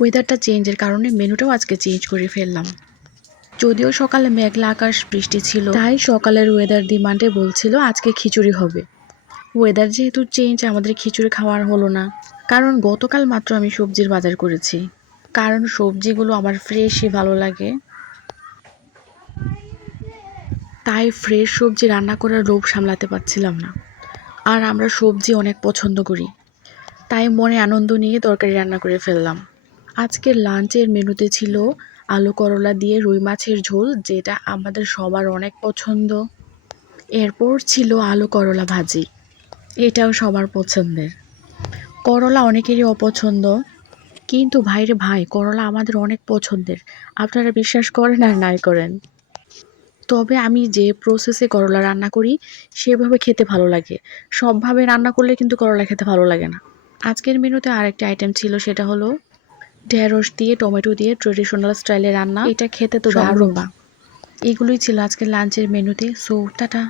ওয়েদারটা চেঞ্জের কারণে মেনুটাও আজকে চেঞ্জ করে ফেললাম। যদিও সকালে মেঘলা আকাশ, বৃষ্টি ছিল, তাই সকালের ওয়েদার ডিমান্ডে বলছিল আজকে খিচুড়ি হবে। ওয়েদার যেহেতু চেঞ্জ, আমাদের খিচুড়ি খাওয়ার হলো না, কারণ গতকাল মাত্র আমি সবজির বাজার করেছি। কারণ সবজিগুলো আমার ফ্রেশই ভালো লাগে, তাই ফ্রেশ সবজি রান্না করার লোভ সামলাতে পারছিলাম না। আর আমরা সবজি অনেক পছন্দ করি, তাই মনে আনন্দ নিয়ে তরকারি রান্না করে ফেললাম। আজকের লাঞ্চের মেনুতে ছিল আলু করলা দিয়ে রুই মাছের ঝোল, যেটা আমাদের সবার অনেক পছন্দ। এরপর ছিল আলু করলা ভাজি, এটাও সবার পছন্দের। করলা অনেকেরই অপছন্দ, কিন্তু ভাইরে ভাই, করলা আমাদের অনেক পছন্দের। আপনারা বিশ্বাস করেন আর নাই করেন, তবে আমি যে প্রসেসে করলা রান্না করি সেভাবে খেতে ভালো লাগে। সবভাবে রান্না করলে কিন্তু করলা খেতে ভালো লাগে না। আজকের মেনুতে আরেকটা আইটেম ছিল, সেটা হলো ঢেঁড়স দিয়ে টমেটো দিয়ে ট্রেডিশনাল স্টাইলে রান্না। এটা খেতে তো দারুণ। এগুলোই ছিল আজকের লাঞ্চের মেনুতে। So tata.